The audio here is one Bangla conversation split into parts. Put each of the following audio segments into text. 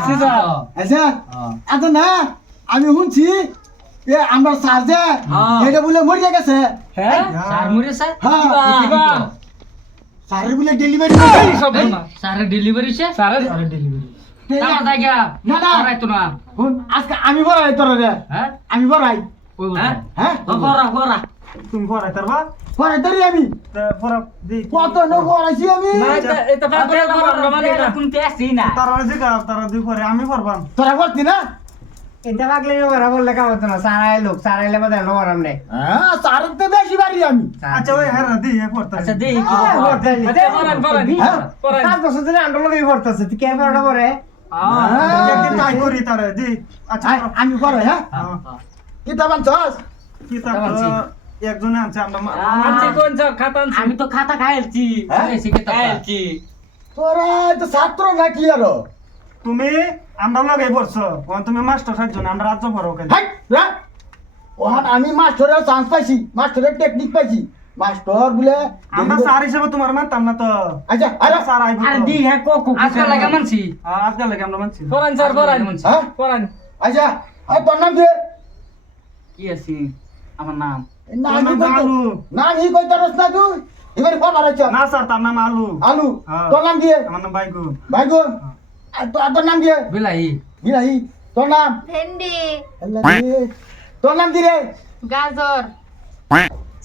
আইছি স্যার আচ্ছা আচ্ছা না আমি শুনছি এ আমার স্যার যে এটা বলে মরে গেছে হ্যাঁ স্যার মরে স্যার কিবা স্যারের বলে ডেলিভারি সব না স্যারের ডেলিভারি শেষ স্যারের ডেলিভারি তার জায়গা না না করাইতো না শুন আজকে আমি বড়াই তোর রে হ্যাঁ আমি বড়াই কই বলছ হ্যাঁ বড়া তুমি পড়াই তারবা বড়াই তোরই আমি পড়া দি কত ন বড়াইছি আমি এটা পাগল বড় মানে কোন টেস্টই না তারা জিগা তারা দুই পরে আমি পড়বাম তোরা করতি না এটা পাগলে ওরা বললে কাম হতো না সারাই লোক সারাইলে বাদে লো আরাম নেই হ্যাঁ স্যারের তো বেশি বাড়ি আমি আচ্ছা ওই হ্যাঁ দি পড়তা আচ্ছা দেই কি আচ্ছা পড়ান 5 বছর ধরে আন্ডার লগেই পড়তাছে তুই কেন পড়াটা পড়ে একদিন ট্রাই করি তারে দি আচ্ছা আমি বড়াই হ্যাঁ কিতাব আনছস কি তা একজনে আনছে আমরা আনছি কোন সব খাতা আনছি আমি তো খাতা খাইছি এসে কিতাব খাইছি তোরা তো ছাত্র নাকি আরো তুমি আমরা লগে পড়ছো তুমি মাস্টার সাইজন আমরা রাজ্য পড়ো কেন হাই রা ওহান আমি মাস্টারের চান্স পাইছি মাস্টারের টেকনিক পাইছি মাস্টার বলে আমরা স্যার হিসেবে তোমার মানতাম না তো আচ্ছা আরে স্যার আইবো আর দি হ্যাঁ কো আজকাল লাগা মানছি আজকাল লাগে আমরা মানছি পড়ান স্যার পড়ান হ্যাঁ পড়ান আচ্ছা এই তোর নাম কি কি আছে আমার নাম নাম কি কইতো আলু। নাম কি কইতারস না তুই এবারে ফোন আরাইছ না স্যার তার নাম আলু আলু হ্যাঁ। তোর নাম কি আমার নাম বাইগু ভাই গো আর তোর নাম কি বিলাই বিলাই তোর নাম ভেন্ডি আল্লাহ রে তোর নাম কি রে গাজর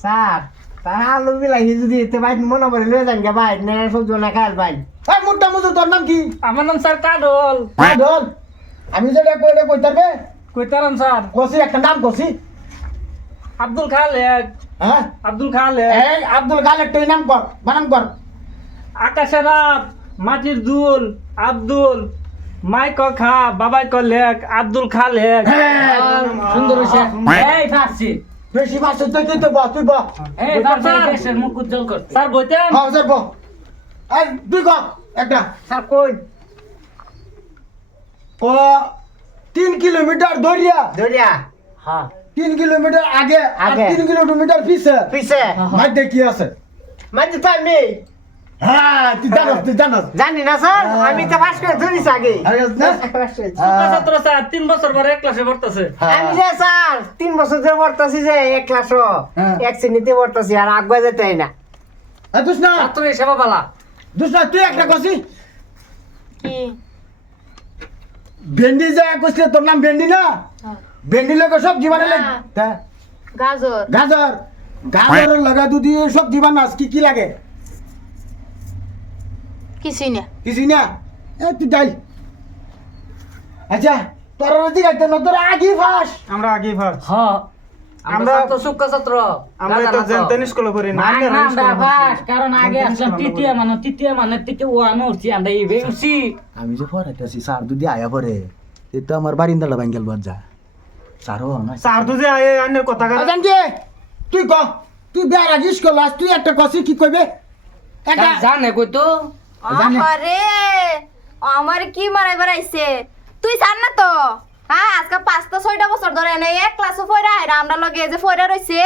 স্যার তারা আলু বিলাহি যদি এতে বাইক মনে করে লয়ে যান গে বাইক না সবজি না খাল বাইক এই মুট্টা মুজুর তোর নাম কি আমার নাম স্যার কাডল ঢোল আমি যেটা কইলে কইতারবে কইতারাম স্যার কসি একটা নাম কসি আব্দুল খালেক হ্যাঁ আব্দুল খালেক এই আব্দুল খালেক তুই নাম কর বানাম কর আকাশের রাত মাটির দুল আব্দুল মাই ক খা বাবাই ক লেক আব্দুল খালেক সুন্দর হইছে এই ফাসি বেশি মাছ তুই তো বা তুই বা এই ফাসি দেশের মুখ উজ্জ্বল করতে স্যার বইতেন হ্যাঁ স্যার বা এই তুই কর একটা স্যার কই ও 3 কিলোমিটার দৌড়িয়া দরিয়া হ্যাঁ 3 কিলোমিটার আগে আর আগে। 3 কিলোমিটার পিছে পিছে মাঝে কি আছে মাঝে তো আমি হ্যাঁ তুই জানাস জানি না স্যার আমি তো পাস করে ধরিস আগে আরে না ছাত্র স্যার 3 বছর পরে এক ক্লাসে পড়তেছে আমি যে স্যার 3 বছর ধরে পড়তাছি যে এক ক্লাসও হ্যাঁ। এক শ্রেণীতে পড়তাছি আর আগুয়া যেতে হয় না তুই না ছাত্র হিসেবে বালা তুই না তুই একটা কসি কি ভেন্ডি যা কইছিস তোর নাম ভেন্ডি না ভেন্ডি লোক সবজি বানালে না। গাজর গাজর গাজরের লগা দুধি সবজি বানাস কি কি লাগে কিছুই না কিছুই না এ তুই যাই আচ্ছা তোর দিকে না তোর আগে ফাস আমরা আগে ভার হ্যাঁ আমরা আমরা- তো সুক্কা ছাত্র আমরা তো জেনতেন স্কুলে পড়ি না আমরা বাস কারণ আগে আসলাম তৃতীয় মানে থেকে ওয়ান উঠছি আমরা এই বেউছি আমি যে পড়াইতেছি স্যার যদি আয়া পরে এ তো আমার বারিন্দাটা ভাঙ্গেল বাজা স্যারও না স্যার তো যে আয়ে আনের কথা আজান কে তুই ক তুই বিয়ার আগে স্কুল আস তুই একটা কসি কি কইবে একটা জানে কই তো জানি। আরে আমার কি মারাই বেড়াইছে তুই জান না তো হ্যাঁ আজকে 5-6 বছর ধরে এনে এক ক্লাসও ফয়রা আইরা আমরা লগে যে ফয়রা রইছে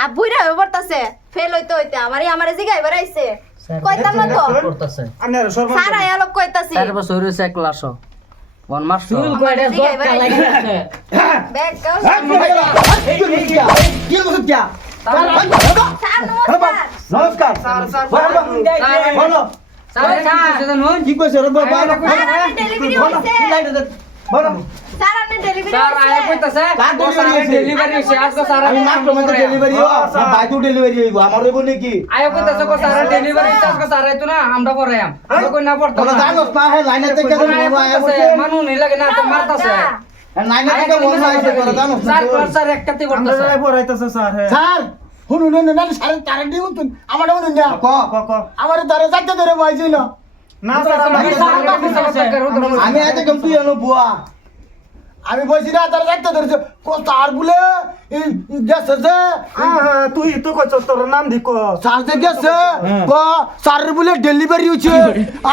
আর বুইরা হয়ে পড়তাছে ফেল হইতে হইতে আমারে জিগাই বেড়াইছে কইতাম না তো করতেছে আনের সর্ব স্যার আয়া লোক কইতাছি 4 বছর হইছে এক ক্লাস ওয়ান মাস চুল কইরা কইরা দরকার দরকার লাগিছে। লাগিছে ব্যাগ গাও কি বলছ কি স্যার নমস্কার নমস্কার স্যার বলো সারে কি জানো কি কইছ রে বাবা স্যার আপনি ডেলিভারি হইছে বলো স্যার আপনি ডেলিভারি স্যার আয়া হইছে কইতাছে কার delivery হইছে? ডেলিভারি হইছে আজকে স্যার আমি মাত্র মধ্যে ডেলিভারি বাইকও ডেলিভারি হইব আমার হইব নাকি আয়া কইতাছে কো স্যার ডেলিভারি হইছে আজকে স্যার আইতো না আমরা পড়াইম আমরা কই না পড়তো তোরা না জানোস না হে লাইনে থেকে আয়া বসে মানু নি লাগে না তো মারতাছে লাইনে থেকে মন আইছে তোরা জানোস না স্যার কোন স্যার একটাতে আমরা পড়তাছে পড়াইতেছে স্যার হ্যাঁ স্যার শুনুন না সারে তারে দিও তুই আমার শুনুন না ক আমার তারে যাইতে ধরে বইছি না না স্যার আমি এতে কম তুই এনো বুয়া আমি বলছি না তার যাইতে ধরেছে কো তার বলে এই গেছে যে হ্যাঁ তুই তো কইছ তোর নাম দি ক স্যার যে গেছে ক স্যার বলে ডেলিভারি হইছে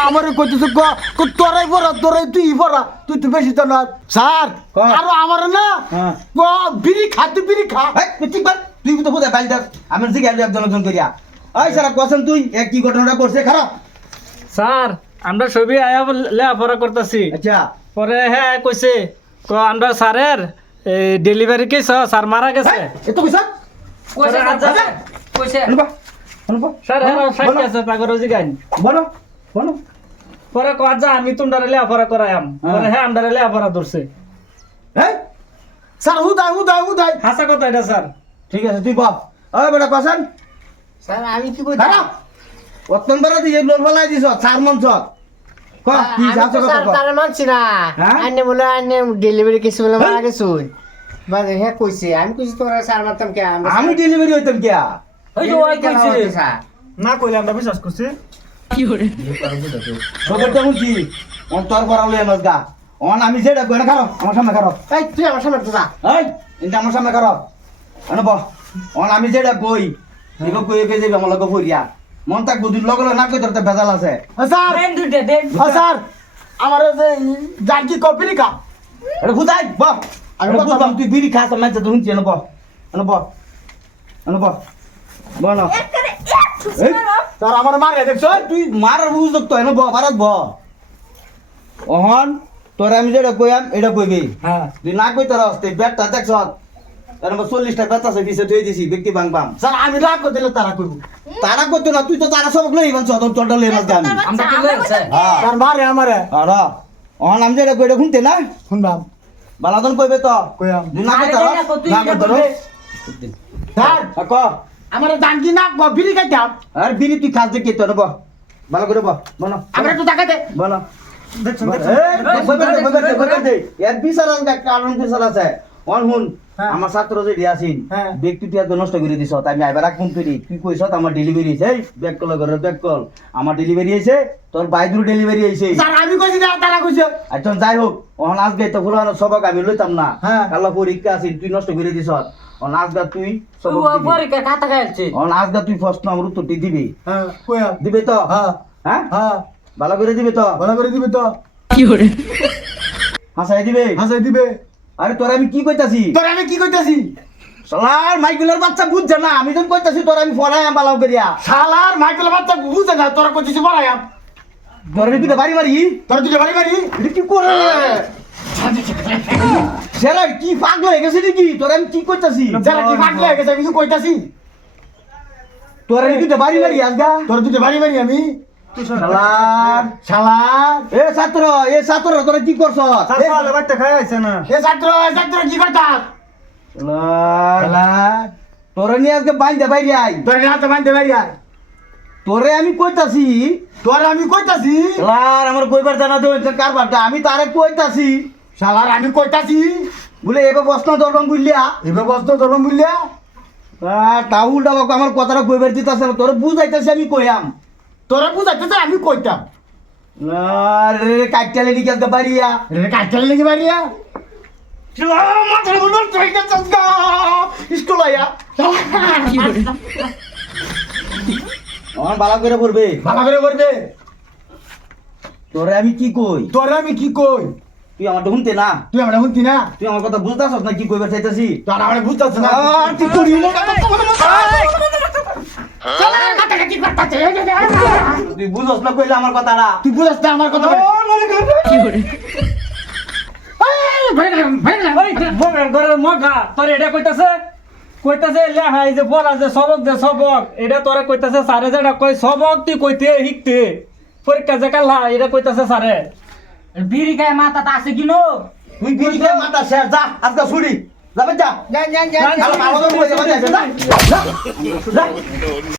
আমার কইতেছে ক তোরাই পড়া তোরাই তুই পড়া তুই তো বেশি তো না স্যার আর আমার না ক বিড়ি খাতে বিড়ি খা ঠিক বল তুই তো বুঝা বাইল দেখ আমার জিগে একজন একজন করিয়া ওই সারা কোশ্চেন তুই কি ঘটনাটা করছে খারাপ স্যার আমরা সবই আয়া লেখাপড়া করতেছি আচ্ছা পরে হ্যাঁ কইছে আমরা স্যারের ডেলিভারি কেস স্যার মারা গেছে এত কইছ পরে আচ্ছা কইছে স্যার হ্যাঁ সাক্ষী আছে তাগর জিগাইন বলো বলো পরে কয় যা আমি তোমরা লেখাপড়া করাইম পরে হ্যাঁ আমরা লেখাপড়া ধরছে হ্যাঁ স্যার হুদাই হাসা কথা এটা স্যার ঠিক আছে তুই বল ওই বেটা কসান স্যার আমি কি কই দাঁড়া অত্যন্ত বেড়া দিয়ে লোল ফলাই দিছ চার মঞ্চ ক কি যাচ্ছ স্যার কথা তার মানছি না হ্যাঁ? আন্নে বলে আন্নে ডেলিভারি কিছু বলে মারা গেছুন বাজে হ্যাঁ কইছে আমি কইছি তোরা স্যার মারতাম কে আমি ডেলিভারি হইতাম কি ওই যে ওই কইছে স্যার না কইলে আমরা বিশ্বাস করছি সবার তেমন কি অন্তর করালো এমস গা অন আমি যেটা কই না খারো আমার সামনে খারো এই তুই আমার সামনে তো যা এই এটা আমার সামনে খারো আনো ব অন আমি যেটা কই এগো কই কে যাবে আমার লগে ফরিয়া মন তাক বুদিন লগে না কই তোর তো বেজাল আছে স্যার দেন দুইটা দেন স্যার আমার যে জানকি কপিলি কা এটা বুঝাই ব আমি বুঝলাম তুই বিড়ি খাস আমি তো শুনছি আনো ব আনো ব আনো ব বলো একবারে এই স্যার আমার মারে দেখছো তুই মারার বুঝ তো এনো ব ভারত ব ওহন তোর আমি যেটা কইয়াম এটা কইবি হ্যাঁ তুই না কই তোর আসতে ব্যাগটা দেখছ তার মধ্যে 40টা বেতা আছে দিছে তুই দিছি ব্যক্তি বাং বাং স্যার আমি রাগ করে দিলে তারা কইব তারা কইতো না তুই তো তারা সব লই বানছ তোর তোরটা লই মাস গান আমরা কি লইছে হ্যাঁ স্যার মারে আমারে আর ওহন আমি যেটা কইটা শুনতে না শুনবাম বালাদন কইবে তো কইয়াম তুই না কই তোর না কই তোর স্যার ক আমারে জানকি না বিড়ি খাইতাম আর বিড়ি তুই খাস দেখি তোর ব ভালো করে ব বলো আমরা একটু টাকা দে বলো দেখছেন এর বিচার কারণ বিচার আছে অন হুন হ্যাঁ। আমার ছাত্র যে আছিন হ্যাঁ। ব্যক্তি তুই এত নষ্ট করে দিছ আমি আইবার রাখুন তুই কইছ আমার ডেলিভারি হয়েছে ব্যাক কল করে ব্যাক কল আমার ডেলিভারি হয়েছে তোর বাইদুর ডেলিভারি হয়েছে স্যার আমি কইছি না তারা কইছে আচ্ছা যাই হোক অহন আজকে তো ফুলানো সবক আমি লইতাম না হ্যাঁ। আল্লাহ পরীক্ষা আছিন তুই নষ্ট করে দিছ অন আজকে তুই সবক দিবি পরীক্ষা খাতা খাইছে অন আজকে তুই ফার্স্ট নাম্বার উত্তরটি দিবি হ্যাঁ কইয়াম দিবি তো হ্যাঁ হ্যাঁ হ্যাঁ ভালো করে দিবি তো ভালো করে দিবি তো হাসাই দিবে হাসাই দিবে আরে তোর আমি কি কইতাছি তোর আমি কি কইতাছি শালার মাইকেলের বাচ্চা বুঝছে না আমি যখন কইতাছি তোর আমি ফলাই বালাও করিয়া শালার মাইকেল বাচ্চা বুঝে না তোরা কইছিস বড়াইয়াম তোর আমি তুই বাড়ি মারি তোরা তুই বাড়ি বাড়ি এটা কি করে সেরা কি পাগল হয়ে গেছে নাকি তোর আমি কি কইতাছি যারা কি ফাটলে হয়ে গেছে আমি কি কইতাছি তোর আমি তুই বাড়ি মারি আজগা তোরা তুই বাড়ি বাড়ি আমি শালার শালার এ ছাত্র তোরা কি করছ সালে বাইতে খাই আইছে না এ ছাত্র কি করতাস শালার শালার তোরে নিয়ে আজকে বাইন্দে বাইরে আই তোর হাতে বাঁধতে বাড়ি আয় তোরে আমি কইতাছি তোর আমি কইতাছি শালার আমার কইবার জানা তো কারবারটা আমি তারে কইতাছি শালার আমি কইতাছি বলে এবার প্রশ্ন দরকার বুঝলিয়া এবার বস্তু ধর্ম বুঝলিয়া তা উল্টা বাবা আমার কথাটা কইবার দিতাছে না তোর বুঝাইতেছে আমি কইয়াম তোরা বুঝাইতেছে আমি কইতাম আরে কাটচালে দিকে আজকে বাড়িয়া রে কাটলে লাগি বাড়িয়া মাথার মনে তুই গেছস গা স্কুল আয়া আমার বালা করে পড়বে ভালো করে করবে তোরে আমি কি কই তোরা আমি কি কই তুই আমার শুনতে না তুই আমরা শুনতি না তুই আমার কথা বুঝতাছস না কি কইবার চাইতাছি তোরা আমরা বুঝতাছ না আর তুই করি না তুই বুঝস না কইলে আমার কথাটা তুই বুঝাস না আমার কথা ঘরের মগা তোর এটা কইতাছে লেখা এই যে পড়া যে সবক এটা তোরা কইতাছে স্যারে যেটা কই সবক তুই কইতে শিখতে পরীক্ষা যে কাল্লা এটা কইতাছে স্যারে বিড়ি গায়ে মাথাটা আছে কিনো তুই বিড়ি খেয়ে মাথা শেষ যা আজকে ছুটি যাবে যা যান যান ভালো করে বসে যা